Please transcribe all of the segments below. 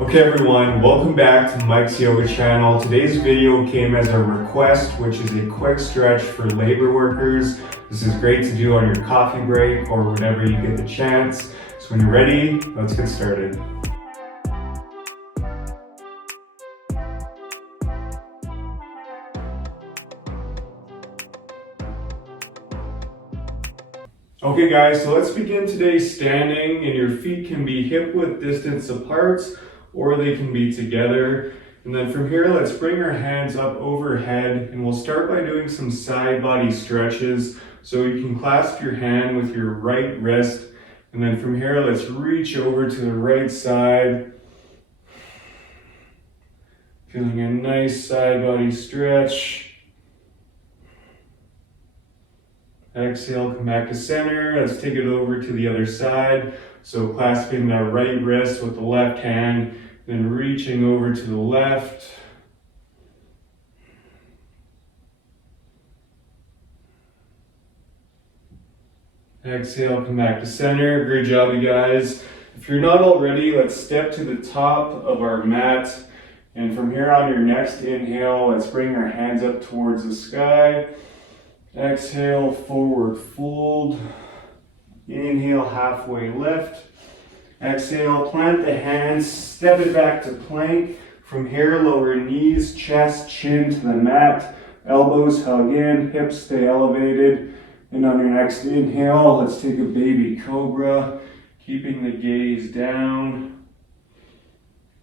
Okay everyone, welcome back to Mike's Yoga channel. Today's video came as a request, which is a quick stretch for labor workers. This is great to do on your coffee break or whenever you get the chance. So when you're ready, let's get started. Okay guys, so let's begin today standing, and your feet can be hip-width distance apart or they can be together. And then from here, let's bring our hands up overhead, and we'll start by doing some side body stretches. So you can clasp your hand with your right wrist, and then from here, let's reach over to the right side. Feeling a nice side body stretch. Exhale, come back to center. Let's take it over to the other side. So clasping that right wrist with the left hand, then reaching over to the left. Exhale, come back to center. Great job, you guys. If you're not already, let's step to the top of our mat. And from here on your next inhale, let's bring our hands up towards the sky. Exhale, forward fold. Inhale, halfway lift. Exhale, plant the hands, step it back to plank. From here, lower knees, chest, chin to the mat. Elbows hug in, hips stay elevated. And on your next inhale, let's take a baby cobra, keeping the gaze down.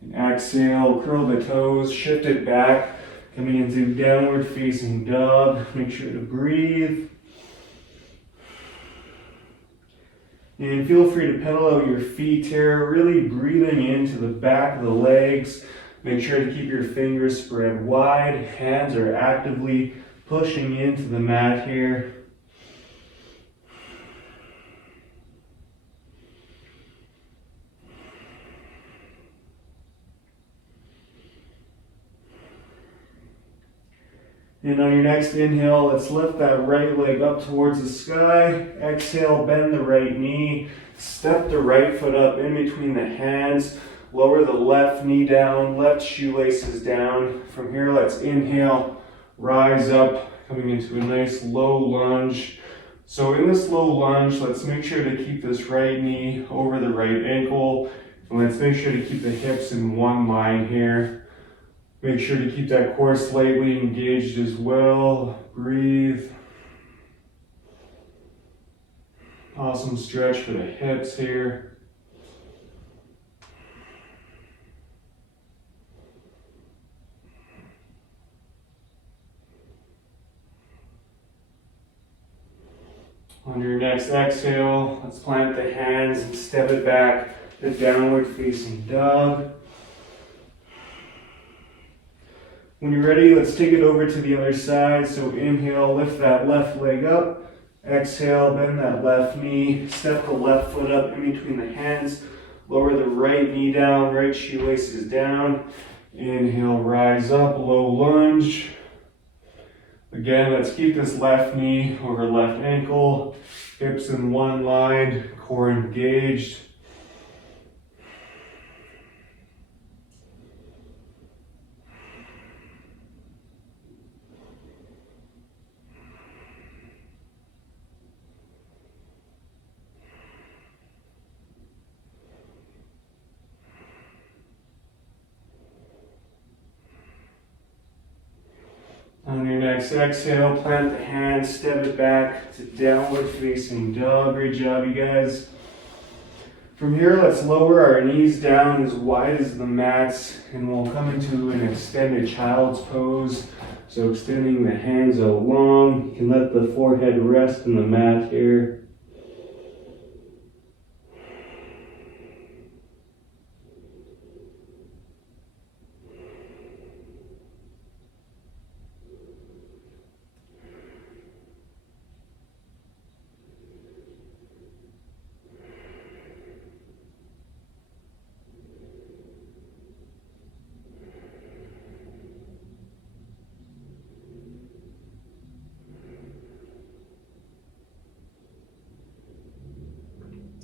And exhale, curl the toes, shift it back. Coming into downward facing dog. Make sure to breathe. And feel free to pedal out your feet here, really breathing into the back of the legs. Make sure to keep your fingers spread wide. Hands are actively pushing into the mat here. And on your next inhale, let's lift that right leg up towards the sky. Exhale, bend the right knee. Step the right foot up in between the hands. Lower the left knee down, left shoelaces down. From here, let's inhale, rise up, coming into a nice low lunge. So in this low lunge, let's make sure to keep this right knee over the right ankle. And let's make sure to keep the hips in one line here. Make sure to keep that core slightly engaged as well. Breathe. Awesome stretch for the hips here. On your next exhale, let's plant the hands and step it back to downward facing dog. When you're ready, let's take it over to the other side. So inhale, lift that left leg up. Exhale, bend that left knee. Step the left foot up in between the hands. Lower the right knee down, right shoelaces down. Inhale, rise up, low lunge. Again, let's keep this left knee over left ankle. Hips in one line, core engaged. On your next exhale, plant the hands, step it back to downward facing dog. Great job, you guys. From here, let's lower our knees down as wide as the mats, and we'll come into an extended child's pose. So extending the hands out long. You can let the forehead rest in the mat here.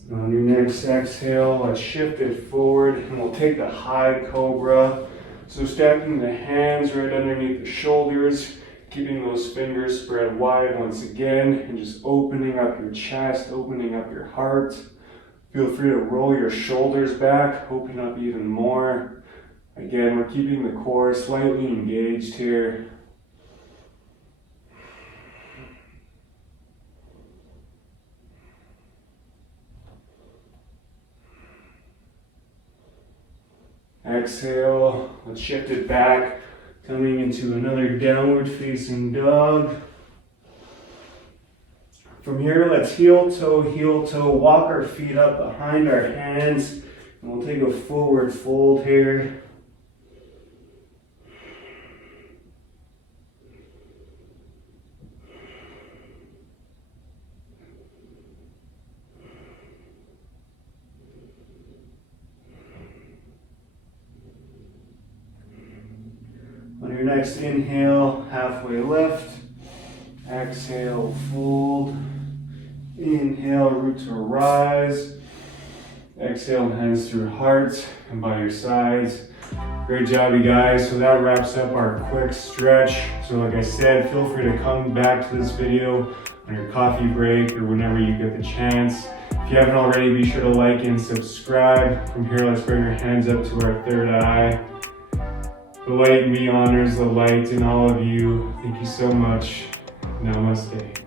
On your next exhale, let's shift it forward and we'll take the high cobra. So stacking the hands right underneath the shoulders, keeping those fingers spread wide once again, and just opening up your chest, opening up your heart. Feel free to roll your shoulders back, open up even more. Again, we're keeping the core slightly engaged here. Exhale, let's shift it back, coming into another downward facing dog. From here, let's heel toe, walk our feet up behind our hands, and we'll take a forward fold here. On your next inhale, halfway lift. Exhale, fold. Inhale, root to rise. Exhale, hands through heart and by your sides. Great job, you guys. So that wraps up our quick stretch. So like I said, feel free to come back to this video on your coffee break or whenever you get the chance. If you haven't already, be sure to like and subscribe. From here, let's bring our hands up to our third eye. The light in me honors the light in all of you. Thank you so much. Namaste.